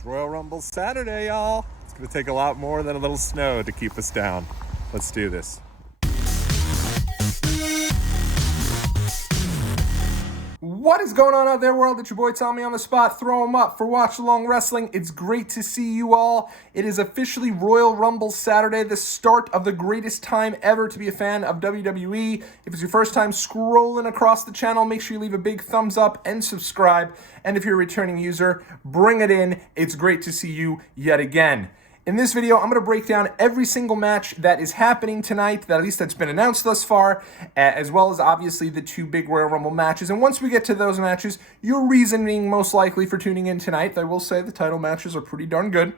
It's Royal Rumble Saturday, y'all. It's going to take a lot more than a little snow to keep us down. Let's do this. What is going on out there, world? It's your boy Tommy on the spot. Throw 'em up for Watch Along Wrestling. It's great to see you all. It is officially Royal Rumble Saturday, the start of the greatest time ever to be a fan of WWE. If it's your first time scrolling across the channel, make sure you leave a big thumbs up and subscribe. And if you're a returning user, bring it in. It's great to see you yet again. In this video, I'm going to break down every single match that is happening tonight, that at least that's been announced thus far, as well as obviously the two big Royal Rumble matches. And once we get to those matches, your reasoning most likely for tuning in tonight, I will say the title matches are pretty darn good.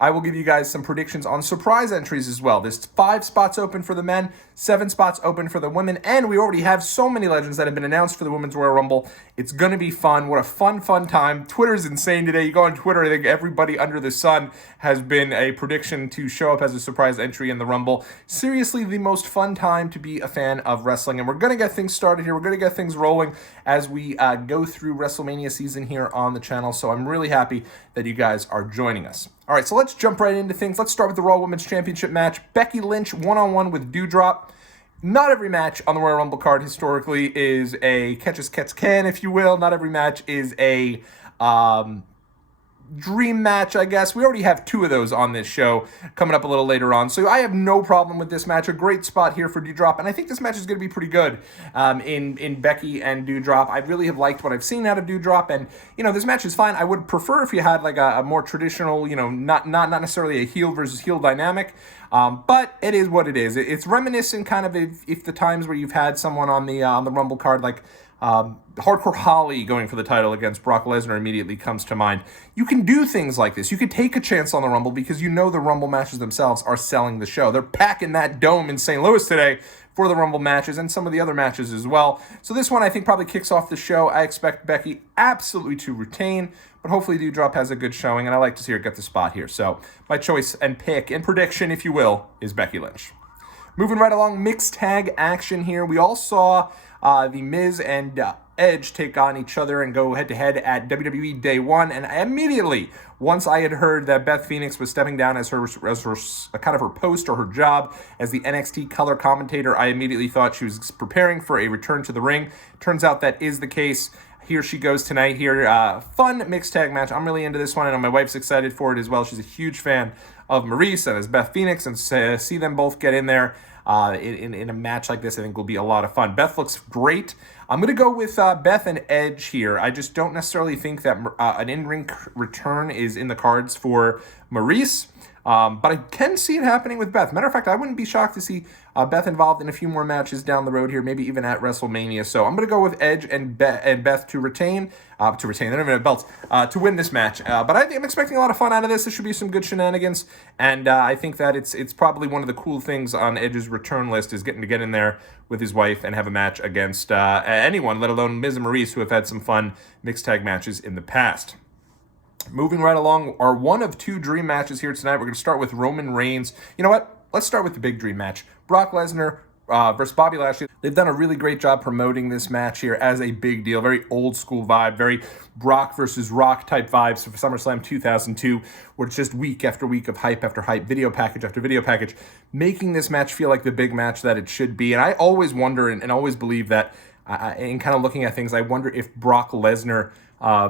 I will give you guys some predictions on surprise entries as well. There's 5 spots open for the men, 7 spots open for the women, and we already have so many legends that have been announced for the Women's Royal Rumble. It's going to be fun. What a fun time. Twitter's insane today. You go on Twitter, I think everybody under the sun has been a prediction to show up as a surprise entry in the Rumble. Seriously, the most fun time to be a fan of wrestling, and we're going to get things started here. We're going to get things rolling as we go through WrestleMania season here on the channel, so I'm really happy that you guys are joining us. All right, so let's jump right into things. Let's start with the Raw Women's Championship match. Becky Lynch one-on-one with Doudrop. Not every match on the Royal Rumble card historically is a catch-as-catch-can, if you will. Not every match is a dream match, I guess. We already have 2 of those on this show coming up a little later on. So I have no problem with this match. A great spot here for Doudrop. And I think this match is going to be pretty good in Becky and Doudrop. I really have liked what I've seen out of Doudrop. And, this match is fine. I would prefer if you had like a more traditional, not necessarily a heel versus heel dynamic. But it is what it is. It's reminiscent kind of if the times where you've had someone on the Rumble card like Hardcore Holly going for the title against Brock Lesnar immediately comes to mind. You can do things like this. You could take a chance on the Rumble because the Rumble matches themselves are selling the show. They're packing that dome in St. Louis today for the Rumble matches and some of the other matches as well. So this one I think probably kicks off the show. I expect Becky absolutely to retain, but hopefully Doudrop has a good showing, and I like to see her get the spot here. So my choice and pick and prediction, if you will, is Becky Lynch. Moving right along, mixed tag action here. We all saw The Miz and Edge take on each other and go head-to-head at WWE Day 1, and immediately, once I had heard that Beth Phoenix was stepping down as her kind of her post or her job as the NXT color commentator, I immediately thought she was preparing for a return to the ring. Turns out that is the case. Here she goes tonight here. Fun mixed tag match. I'm really into this one, and my wife's excited for it as well. She's a huge fan of Maurice and as Beth Phoenix, and see them both get in there in a match like this, I think will be a lot of fun. Beth looks great. I'm going to go with Beth and Edge here. I just don't necessarily think that an in-ring return is in the cards for Maurice. But I can see it happening with Beth. Matter of fact, I wouldn't be shocked to see Beth involved in a few more matches down the road here, maybe even at WrestleMania. So I'm going to go with Edge and Beth to retain. They don't even have belts, to win this match. But I'm expecting a lot of fun out of this. This should be some good shenanigans. And I think that it's probably one of the cool things on Edge's return list is getting to get in there with his wife and have a match against anyone, let alone Miz and Maurice, who have had some fun mixed tag matches in the past. Moving right along, our one of 2 dream matches here tonight. We're going to start with Roman Reigns. You know what? Let's start with the big dream match. Brock Lesnar versus Bobby Lashley. They've done a really great job promoting this match here as a big deal. Very old school vibe, very Brock versus Rock type vibes for SummerSlam 2002, where it's just week after week of hype after hype, video package after video package, making this match feel like the big match that it should be. And I always wonder and always believe that, in kind of looking at things, I wonder if Brock Lesnar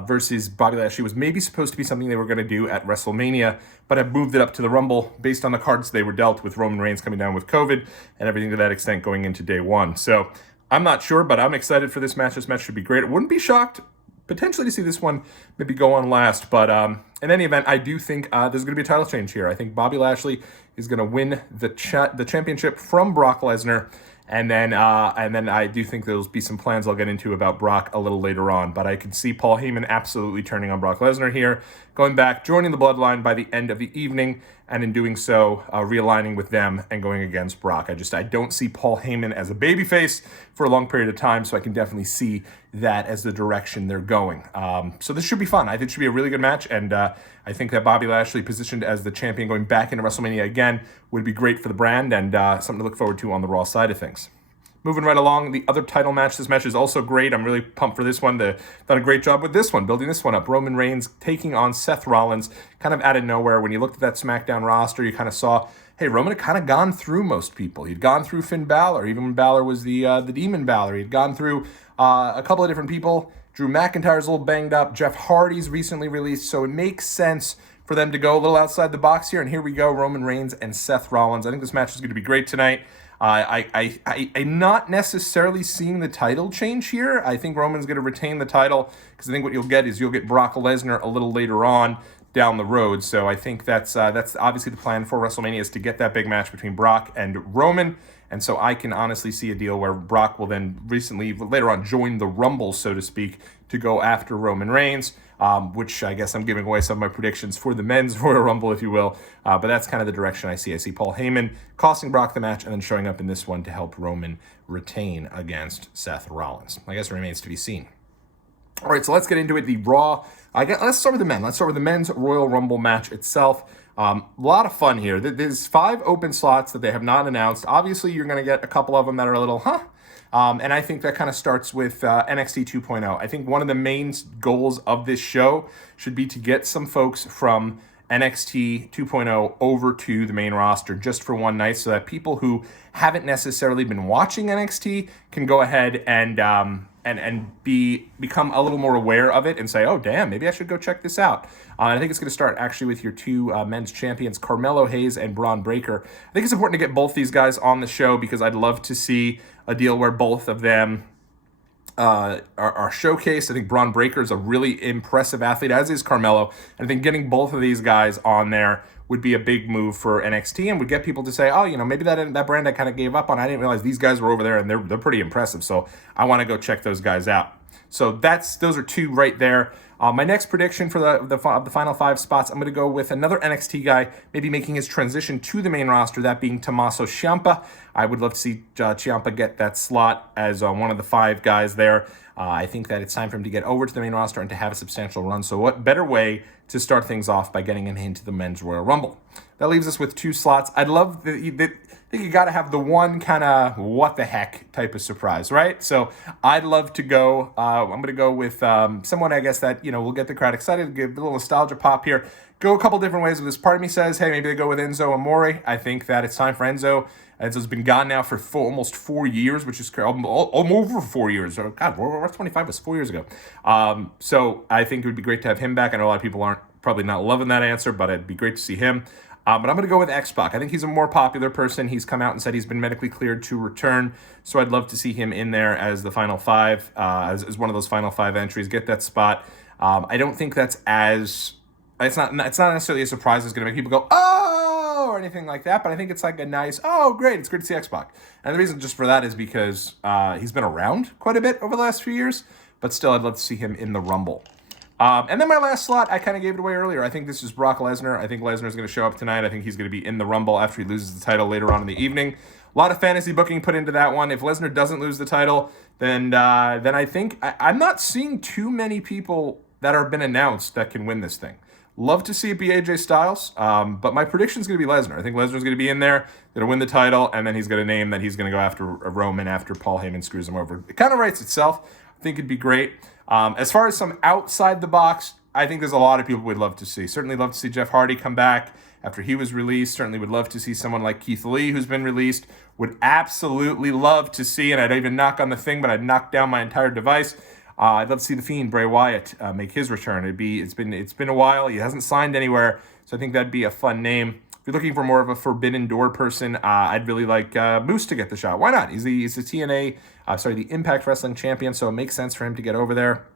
versus Bobby Lashley was maybe supposed to be something they were going to do at WrestleMania, but have moved it up to the Rumble based on the cards they were dealt with Roman Reigns coming down with COVID and everything to that extent going into Day 1. So I'm not sure, but I'm excited for this match. This match should be great. I wouldn't be shocked potentially to see this one maybe go on last, but in any event, I do think there's going to be a title change here. I think Bobby Lashley is going to win the championship from Brock Lesnar. And then I do think there'll be some plans I'll get into about Brock a little later on. But I can see Paul Heyman absolutely turning on Brock Lesnar here, going back, joining the Bloodline by the end of the evening, and in doing so, realigning with them and going against Brock. I don't see Paul Heyman as a babyface for a long period of time, so I can definitely see that as the direction they're going. So this should be fun. I think it should be a really good match, and I think that Bobby Lashley positioned as the champion going back into WrestleMania again would be great for the brand and something to look forward to on the Raw side of things. Moving right along, the other title match. This match is also great. I'm really pumped for this one. They've done a great job with this one, building this one up. Roman Reigns taking on Seth Rollins, kind of out of nowhere. When you looked at that SmackDown roster, you kind of saw, hey, Roman had kind of gone through most people. He'd gone through Finn Balor, even when Balor was the Demon Balor. He'd gone through a couple of different people. Drew McIntyre's a little banged up. Jeff Hardy's recently released, so it makes sense for them to go a little outside the box here. And here we go, Roman Reigns and Seth Rollins. I think this match is going to be great tonight. I'm not necessarily seeing the title change here. I think Roman's going to retain the title because I think what you'll get is you'll get Brock Lesnar a little later on down the road. So I think that's obviously the plan for WrestleMania, is to get that big match between Brock and Roman. And so I can honestly see a deal where Brock will then later on join the Rumble, so to speak, to go after Roman Reigns, which I guess I'm giving away some of my predictions for the men's Royal Rumble, if you will. But that's kind of the direction I see. I see Paul Heyman costing Brock the match and then showing up in this one to help Roman retain against Seth Rollins. I guess it remains to be seen. All right, so let's get into it. The Raw. Let's start with the men. Let's start with the men's Royal Rumble match itself. A lot of fun here. There's 5 open slots that they have not announced. Obviously, you're going to get a couple of them that are a little, and I think that kind of starts with NXT 2.0. I think one of the main goals of this show should be to get some folks from NXT 2.0 over to the main roster just for one night, so that people who haven't necessarily been watching NXT can go ahead and become a little more aware of it and say, oh, damn, maybe I should go check this out. I think it's going to start actually with your 2 men's champions, Carmelo Hayes and Braun Breaker. I think it's important to get both these guys on the show because I'd love to see a deal where both of them are showcased. I think Braun Breaker is a really impressive athlete, as is Carmelo. And I think getting both of these guys on there would be a big move for NXT and would get people to say, oh, maybe that brand I kind of gave up on. I didn't realize these guys were over there and they're pretty impressive. So I want to go check those guys out. So those are 2 right there. My next prediction for the final 5 spots, I'm going to go with another NXT guy, maybe making his transition to the main roster, that being Tommaso Ciampa. I would love to see Ciampa get that slot as one of the 5 guys there. I think that it's time for him to get over to the main roster and to have a substantial run. So what better way to start things off by getting him into the men's Royal Rumble? That leaves us with 2 slots. I'd love I think you got to have the one kind of what the heck type of surprise, right? So I'd love to go. I'm going to go with someone, I guess, that will get the crowd excited, give a little nostalgia pop here. Go a couple different ways with this. Part of me says, hey, maybe they go with Enzo Amore. I think that it's time for Enzo. Enzo's been gone now for almost 4 years, which is over 4 years. Oh, God, War 25 was 4 years ago. So I think it would be great to have him back. I know a lot of people aren't probably not loving that answer, but it'd be great to see him. But I'm going to go with X-Pac. I think he's a more popular person. He's come out and said he's been medically cleared to return. So I'd love to see him in there as the final 5, as one of those final 5 entries, get that spot. I don't think that's it's not necessarily a surprise that's going to make people go, oh, or anything like that. But I think it's like a nice, oh, great. It's great to see X-Pac. And the reason just for that is because he's been around quite a bit over the last few years. But still, I'd love to see him in the Rumble. And then my last slot, I kind of gave it away earlier. I think this is Brock Lesnar. I think Lesnar is going to show up tonight. I think he's going to be in the Rumble after he loses the title later on in the evening. A lot of fantasy booking put into that one. If Lesnar doesn't lose the title, then I think I'm not seeing too many people that have been announced that can win this thing. Love to see it be AJ Styles, but my prediction is going to be Lesnar. I think Lesnar's going to be in there, going to win the title, and then he's going to name that he's going to go after Roman after Paul Heyman screws him over. It kind of writes itself. I think it'd be great. As far as some outside the box, I think there's a lot of people we'd love to see. Certainly love to see Jeff Hardy come back after he was released. Certainly would love to see someone like Keith Lee, who's been released. Would absolutely love to see, and I'd even knock on the thing, but I'd knock down my entire device. I'd love to see the Fiend, Bray Wyatt, make his return. It's been a while. He hasn't signed anywhere, so I think that'd be a fun name. If you're looking for more of a Forbidden Door person, I'd really like Moose to get the shot. Why not? He's the Impact Wrestling champion, so it makes sense for him to get over there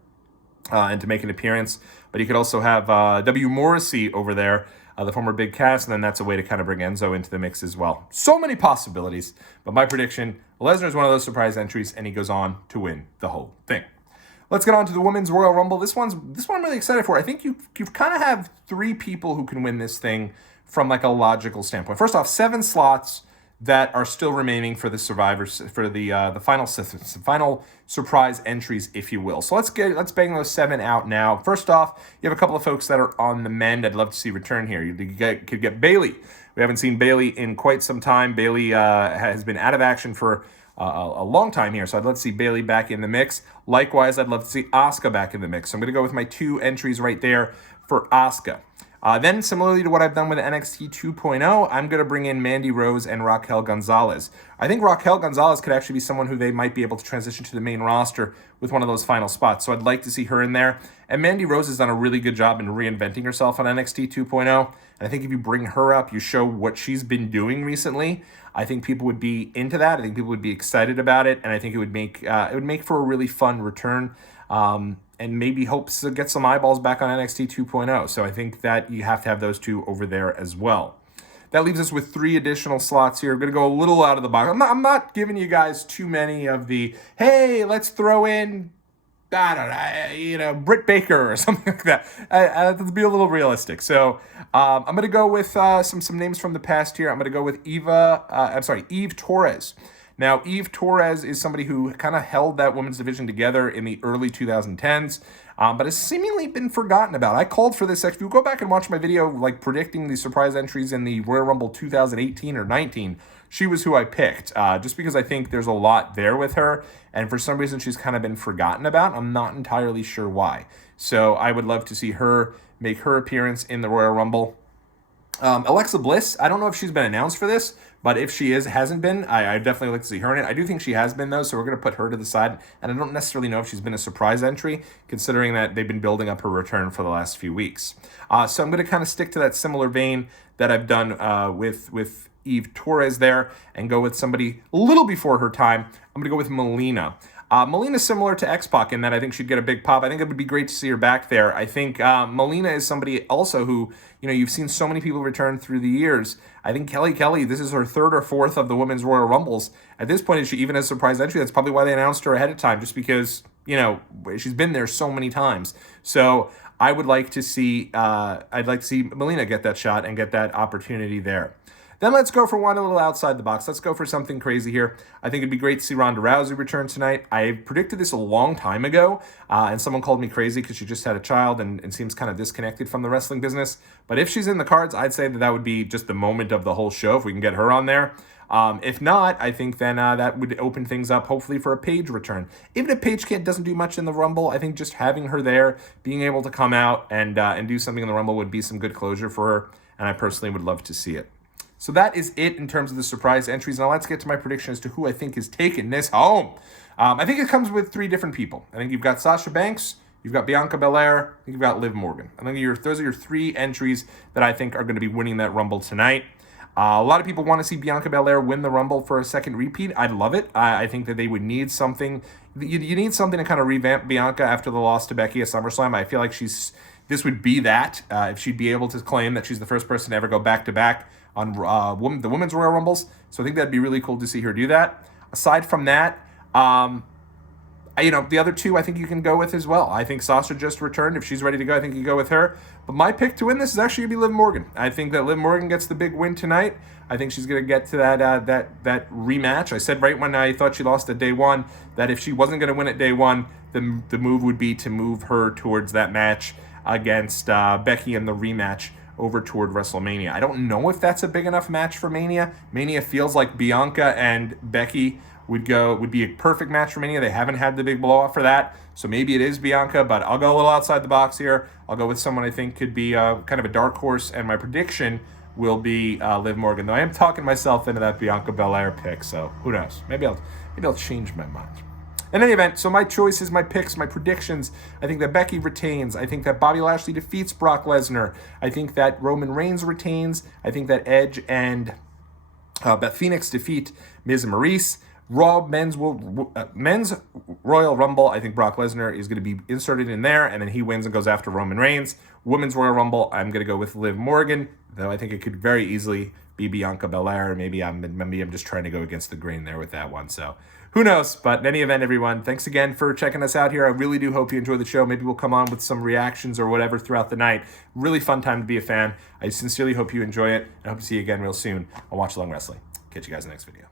and to make an appearance. But you could also have W. Morrissey over there, the former Big Cass, and then that's a way to kind of bring Enzo into the mix as well. So many possibilities, but my prediction, Lesnar is one of those surprise entries, and he goes on to win the whole thing. Let's get on to the Women's Royal Rumble. This one I'm really excited for. I think you kind of have 3 people who can win this thing from like a logical standpoint. First off, 7 slots that are still remaining for the survivors, for the final surprise entries, if you will. So let's bang those 7 out now. First off, you have a couple of folks that are on the mend. I'd love to see return here. You could get Bayley. We haven't seen Bayley in quite some time. Bayley has been out of action for a long time here. So I'd love to see Bayley back in the mix. Likewise, I'd love to see Asuka back in the mix. So I'm going to go with my 2 entries right there for Asuka. Then, similarly to what I've done with NXT 2.0, I'm going to bring in Mandy Rose and Raquel Gonzalez. I think Raquel Gonzalez could actually be someone who they might be able to transition to the main roster with one of those final spots. So I'd like to see her in there. And Mandy Rose has done a really good job in reinventing herself on NXT 2.0. And I think if you bring her up, you show what she's been doing recently, I think people would be into that. I think people would be excited about it. And I think it would make for a really fun return. And maybe hopes to get some eyeballs back on NXT 2.0. So I think that you have to have those 2 over there as well. That leaves us with 3 additional slots here. I'm going to go a little out of the box. I'm not giving you guys too many of the, hey, let's throw in, I don't know, Britt Baker or something like that. Let's be a little realistic. So I'm going to go with some names from the past here. I'm going to go with Eve Torres. Now, Eve Torres is somebody who kind of held that women's division together in the early 2010s, but has seemingly been forgotten about. I called for this. If you go back and watch my video, like predicting the surprise entries in the Royal Rumble 2018 or 19, she was who I picked, just because I think there's a lot there with her, and for some reason she's kind of been forgotten about. I'm not entirely sure why. So I would love to see her make her appearance in the Royal Rumble. Alexa Bliss, I don't know if she's been announced for this, but if she hasn't been, I definitely like to see her in it. I do think she has been, though, so we're going to put her to the side. And I don't necessarily know if she's been a surprise entry, considering that they've been building up her return for the last few weeks. So I'm going to kind of stick to that similar vein that I've done with Eve Torres there and go with somebody a little before her time. I'm going to go with Melina. Melina's similar to X-Pac in that I think she'd get a big pop. I think it would be great to see her back there. I think Melina is somebody also who, you've seen so many people return through the years. I think Kelly, this is her 3rd or 4th of the Women's Royal Rumbles. At this point, is she even a surprise entry? That's probably why they announced her ahead of time, just because, she's been there so many times. So I would like to see, Melina get that shot and get that opportunity there. Then let's go for one a little outside the box. Let's go for something crazy here. I think it'd be great to see Ronda Rousey return tonight. I predicted this a long time ago, and someone called me crazy because she just had a child and seems kind of disconnected from the wrestling business. But if she's in the cards, I'd say that would be just the moment of the whole show if we can get her on there. If not, I think then that would open things up, hopefully, for a Paige return. Even if Paige doesn't do much in the Rumble, I think just having her there, being able to come out and do something in the Rumble would be some good closure for her, and I personally would love to see it. So that is it in terms of the surprise entries. Now let's get to my prediction as to who I think is taking this home. I think it comes with 3 different people. I think you've got Sasha Banks, you've got Bianca Belair, I think you've got Liv Morgan. I think those are your 3 entries that I think are going to be winning that Rumble tonight. A lot of people want to see Bianca Belair win the Rumble for a second repeat. I'd love it. I think that they would need something. You need something to kind of revamp Bianca after the loss to Becky at SummerSlam. I feel like this would be that, if she'd be able to claim that she's the first person to ever go back-to-back on the Women's Royal Rumbles. So I think that'd be really cool to see her do that. Aside from that, the other 2 I think you can go with as well. I think Sasha just returned. If she's ready to go, I think you go with her. But my pick to win this is actually going to be Liv Morgan. I think that Liv Morgan gets the big win tonight. I think she's going to get to that rematch. I said right when I thought she lost at day 1 that if she wasn't going to win at day 1, the move would be to move her towards that match against Becky in the rematch over toward WrestleMania. I don't know if that's a big enough match for Mania. Mania feels like Bianca and Becky would be a perfect match for Mania. They haven't had the big blow off for that, so maybe it is Bianca, but I'll go a little outside the box here. I'll go with someone I think could be kind of a dark horse, and my prediction will be Liv Morgan, though I am talking myself into that Bianca Belair pick, so who knows? Maybe I'll change my mind. In any event, so my choices, my picks, my predictions, I think that Becky retains. I think that Bobby Lashley defeats Brock Lesnar. I think that Roman Reigns retains. I think that Edge and Beth Phoenix defeat Miz and Maurice. Men's Royal Rumble, I think Brock Lesnar is going to be inserted in there, and then he wins and goes after Roman Reigns. Women's Royal Rumble, I'm going to go with Liv Morgan, though I think it could very easily be Bianca Belair. Maybe I'm just trying to go against the grain there with that one, so who knows? But in any event, everyone, thanks again for checking us out here. I really do hope you enjoy the show. Maybe we'll come on with some reactions or whatever throughout the night. Really fun time to be a fan. I sincerely hope you enjoy it. I hope to see you again real soon on Watch Along Wrestling. Catch you guys in the next video.